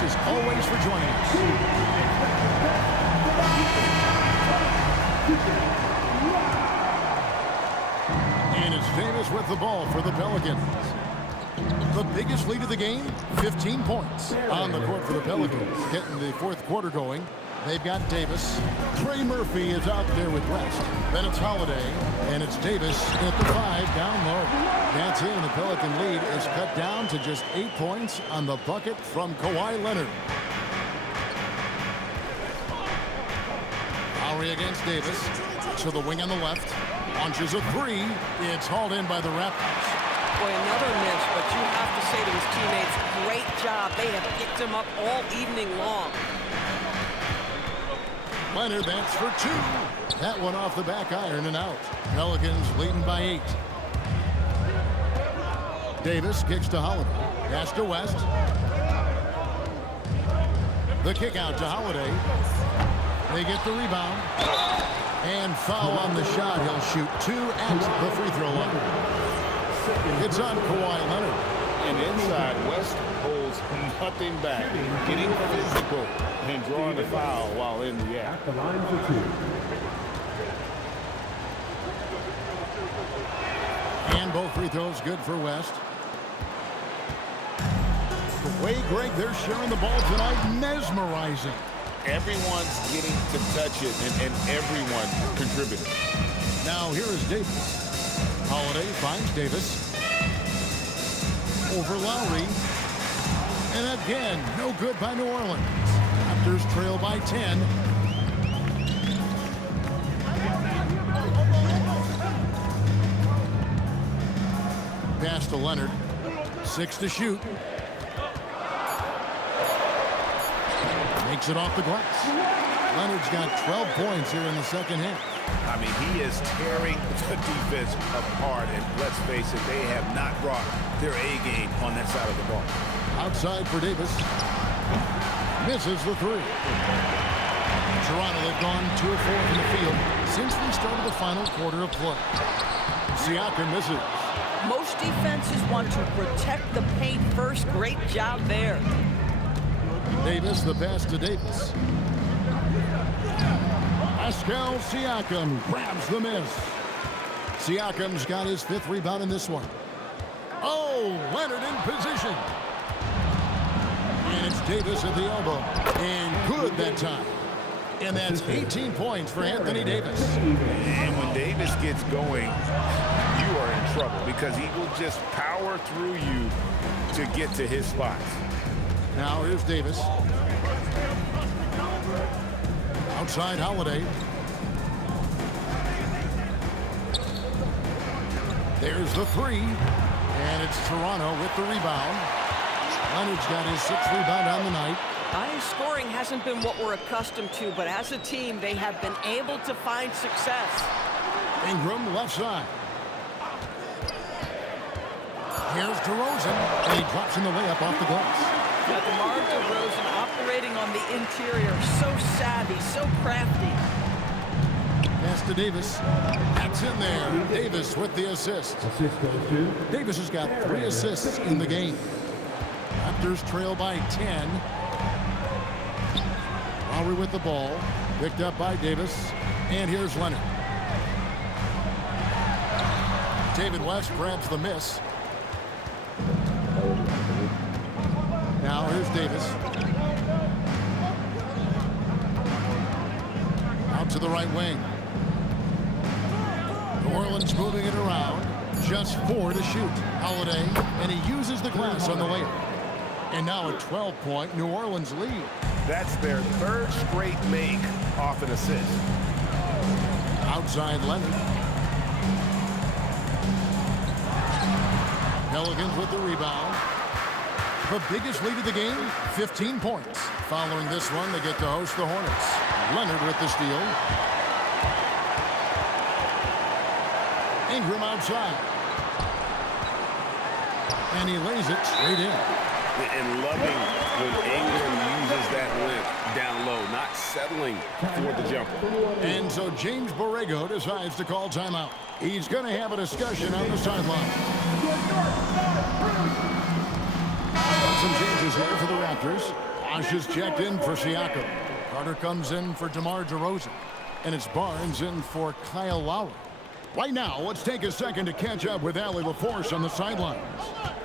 Thanks as always for joining us. And it's Davis with the ball for the Pelicans. The biggest lead of the game, 15 points on the court for the Pelicans. Getting the fourth quarter going. They've got Davis. Trey Murphy is out there with West. Then it's Holiday, and it's Davis at the 5 down low. That's it, and the Pelican lead is cut down to just 8 points on the bucket from Kawhi Leonard. Lowry against Davis. To the wing on the left. Launches a 3. It's hauled in by the Raptors. Boy, another miss, but you have to say to his teammates, great job. They have picked him up all evening long. Leonard, that's for 2. That one off the back iron and out. Pelicans leading by 8. Davis kicks to Holiday. Pass to West. The kick out to Holiday. They get the rebound. And foul on the shot. He'll shoot 2 at the free throw line. It's on Kawhi Leonard. And inside, West holds nothing back, getting physical and drawing the foul while in the act. The line for 2. And both free throws good for West. The way, Greg, they're sharing the ball tonight, mesmerizing. Everyone's getting to touch it, and everyone contributing. Now here is Davis. Holiday finds Davis. Over Lowry. And again, no good by New Orleans. Raptors trail by 10. Pass to Leonard. 6 to shoot. Makes it off the glass. Leonard's got 12 points here in the second half. I mean, he is tearing the defense apart, and let's face it, they have not brought their A game on that side of the ball. Outside for Davis. Misses the 3. Toronto have gone 2 of 4 in the field since we started the final quarter of play. Siakam misses. Most defenses want to protect the paint first. Great job there. Davis, the pass to Davis. Pascal Siakam grabs the miss. Siakam's got his 5th rebound in this one. Oh, Leonard in position. And it's Davis at the elbow. And good that time. And that's 18 points for Anthony Davis. And when Davis gets going, you are in trouble because he will just power through you to get to his spots. Now here's Davis. Outside Holiday. There's the 3. And it's Toronto with the rebound. Leonard's got his 6th rebound on the night. His scoring hasn't been what we're accustomed to, but as a team, they have been able to find success. Ingram left side. Here's DeRozan, and he drops in the layup off the glass. Now, DeMar DeRozan operating on the interior, so savvy, so crafty. Pass to Davis. That's in there. Davis with the assist. Assist goes to Davis has got 3 assists in the game. Raptors trail by 10. Lowry with the ball. Picked up by Davis. And here's Leonard. David West grabs the miss. Now here's Davis. Out to the right wing. New Orleans moving it around. Just 4 to shoot. Holiday, and he uses the glass on the layup. And now a 12-point New Orleans lead. That's their 3rd straight make off an assist. Outside Leonard. Pelicans with the rebound. The biggest lead of the game, 15 points. Following this one, they get to host the Hornets. Leonard with the steal. Ingram outside. And he lays it straight in. And loving when Ingram uses that length down low, not settling for the jumper. And so James Borrego decides to call timeout. He's going to have a discussion on the sideline. Some changes here for the Raptors. Bosh is checked in for Siakam. Carter comes in for DeMar DeRozan. And it's Barnes in for Kyle Lowry. Right now, let's take a second to catch up with Allie LaForce on the sidelines.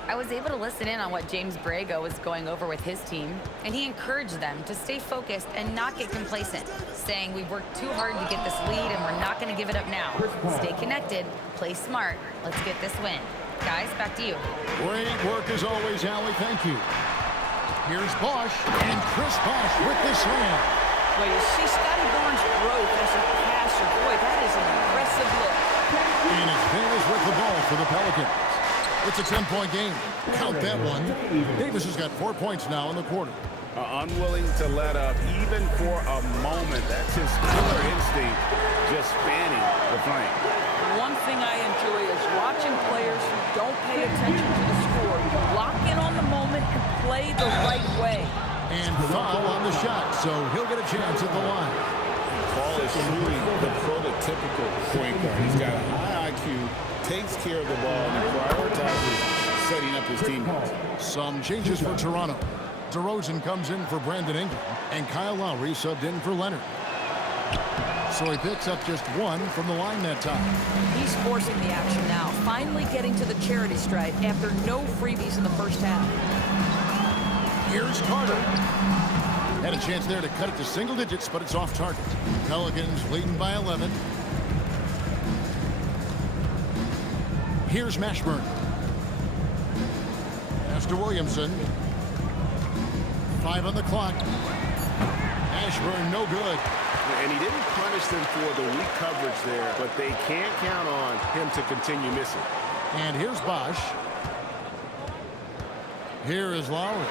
I was able to listen in on what James Borrego was going over with his team, and he encouraged them to stay focused and not get complacent, saying we've worked too hard to get this lead and we're not going to give it up now. Stay connected, play smart, let's get this win. Guys, back to you. Great work as always, Allie. Thank you. Here's Bosh, and Chris Bosh with the slam. Well, you see Scotty Barnes' growth as a passer. Boy, that is an impressive look. And it's Davis with the ball for the Pelicans. It's a 10-point game. Count that one. Davis has got 4 points now in the quarter. Unwilling to let up even for a moment. That's his killer instinct, just spanning the flank. One thing I enjoy is watching players who don't pay attention to the score lock in on the moment and play the right way. And foul on the shot, so he'll get a chance at the line. Paul is truly the prototypical point guard. He's got a high IQ, takes care of the ball, and prioritizes setting up his teammates. Some changes for Toronto. DeRozan comes in for Brandon Ingram, and Kyle Lowry subbed in for Leonard. So he picks up just one from the line that time. He's forcing the action now, finally getting to the charity stripe after no freebies in the first half. Here's Carter. Had a chance there to cut it to single digits, but it's off target. Pelicans leading by 11. Here's Mashburn. Pass to Williamson. 5 on the clock. Mashburn, no good. And he didn't punish them for the weak coverage there, but they can't count on him to continue missing. And here's Bosh. Here is Lowry.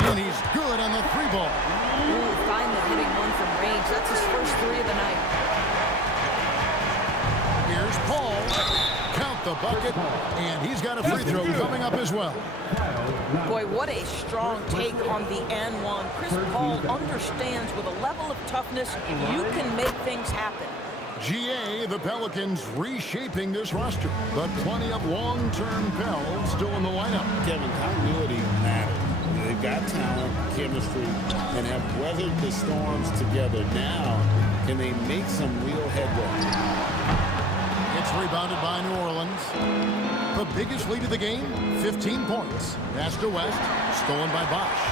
And he's good on the 3-ball. Ooh, finally hitting one from range. That's his first 3 of the night. Here's Paul. Count the bucket. And he's got a free throw coming up as well. Boy, what a strong take on the N1. Chris Paul understands with a level of toughness, you can make things happen. GA, the Pelicans reshaping this roster, but plenty of long-term Pels still in the lineup. Kevin, continuity matters. They've got talent, chemistry, and have weathered the storms together. Now, can they make some real headway? It's rebounded by New Orleans. The biggest lead of the game, 15 points. Pass to West, stolen by Bosh.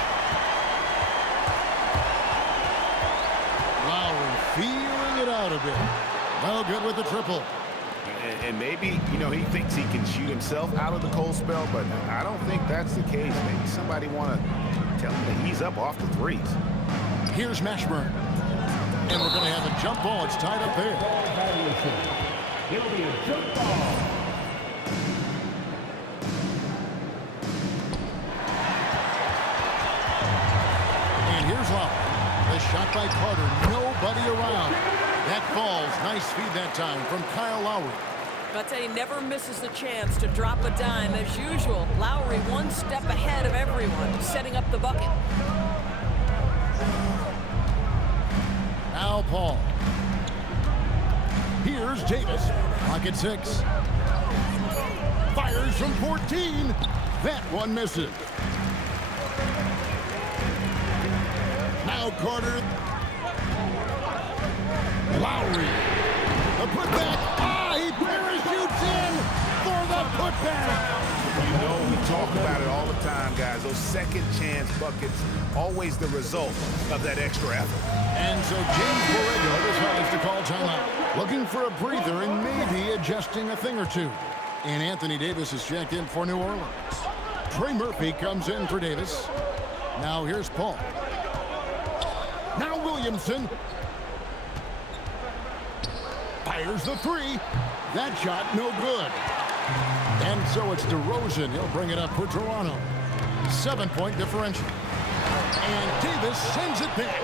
Lowry feeling it out a bit. No good with the triple. And maybe, he thinks he can shoot himself out of the cold spell, but I don't think that's the case. Maybe somebody want to tell him to ease up off the threes. Here's Mashburn. And we're going to have a jump ball. It's tied up there. It'll be a jump ball. And here's Lowry. The shot by Carter. Nobody around. That falls. Nice feed that time from Kyle Lowry. I'll tell you, never misses a chance to drop a dime. As usual, Lowry one step ahead of everyone, setting up the bucket. Now Paul. Here's Davis. Pocket 6. Fires from 14. That one misses. Now Carter. Lowry. The putback. He parachutes in for the putback. We talk about it all the time, guys. Those second chance buckets, always the result of that extra effort. And so James Borrego decides to call timeout. Looking for a breather and maybe adjusting a thing or two. And Anthony Davis is checked in for New Orleans. Trey Murphy comes in for Davis. Now here's Paul. Now Williamson. Fires the 3. That shot no good. And so it's DeRozan. He'll bring it up for Toronto. 7-point differential. And Davis sends it back.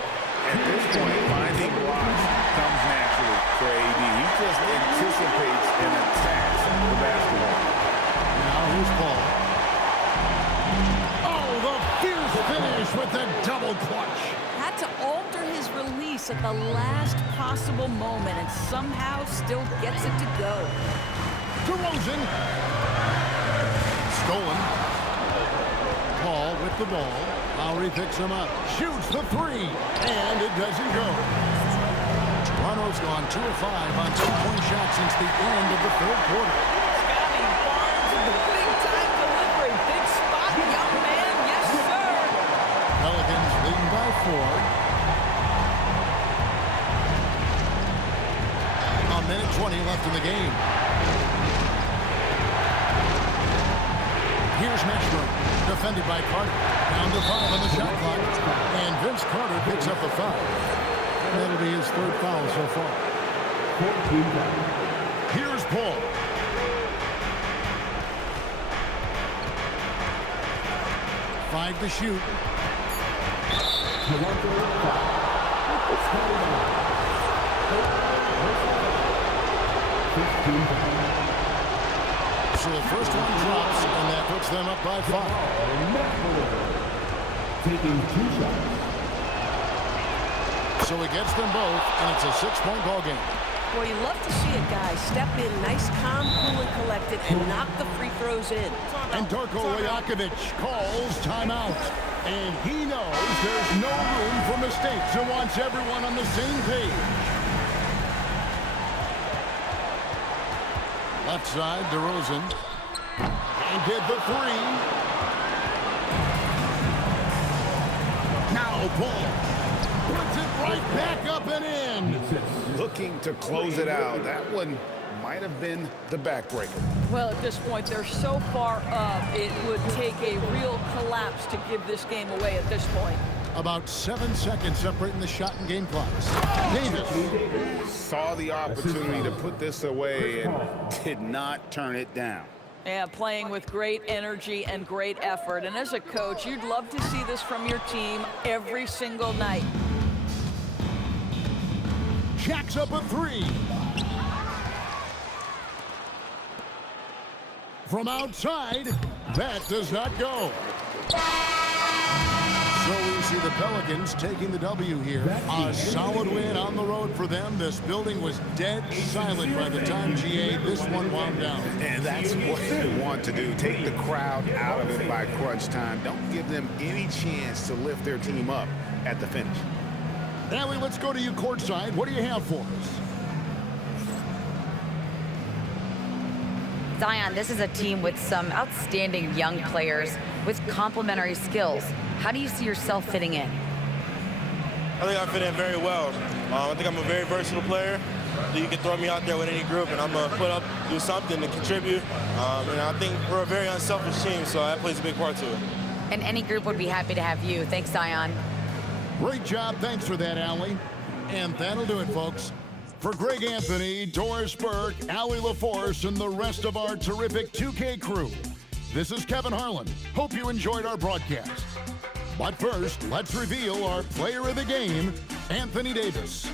At this point, finding blocks comes naturally for AD. He just anticipates and attacks the basketball. Now here's Paul. Oh, the fierce finish with the double clutch. Had to alter his release at the last possible moment and somehow still gets it to go. DeRozan. Stolen. Paul with the ball. Lowry picks him up, shoots the three, and it doesn't go. Toronto's gone 2 of 5 on 2-point shots since the end of the third quarter. Scotty Barnes with the big-time delivery. Big spot, young man. Yes, sir. Pelicans leading by 4. A minute 20 left in the game. Here's Mashburn, defended by Carter. Down to 5 on the shot clock. And Vince Carter picks up the foul. And that'll be his third foul so far. Here's Paul. Five to shoot. So the first one drops, and that puts them up by 5. Taking 2 shots. So he gets them both, and it's a 6-point ball game. Well, you love to see a guy step in nice, calm, cool, and collected and knock the free throws in. And Darko Rajakovic calls timeout. And he knows there's no room for mistakes and wants everyone on the same page. Left side, DeRozan. And get the three. Now Paul puts it right back up and in. Looking to close it out. That one might have been the backbreaker. Well, at this point, they're so far up, it would take a real collapse to give this game away at this point. About 7 seconds separating the shot and game clocks. Davis. Saw the opportunity to put this away and did not turn it down. Yeah, playing with great energy and great effort. And as a coach, you'd love to see this from your team every single night. Jacks up a three. From outside, that does not go. So we see the Pelicans taking the W here. A solid win on the road for them. This building was dead silent by the time GA this one wound down. And that's what you want to do. Take the crowd out of it by crunch time. Don't give them any chance to lift their team up at the finish. Allie, let's go to you courtside. What do you have for us? Zion, this is a team with some outstanding young players with complementary skills. How do you see yourself fitting in? I think I fit in very well. I think I'm a very versatile player. You can throw me out there with any group, and I'm going to put up, do something to contribute. And I think we're a very unselfish team, so that plays a big part to it. And any group would be happy to have you. Thanks, Zion. Great job. Thanks for that, Allie. And that'll do it, folks. For Greg Anthony, Doris Burke, Allie LaForce, and the rest of our terrific 2K crew, this is Kevin Harlan. Hope you enjoyed our broadcast. But first, let's reveal our player of the game, Anthony Davis.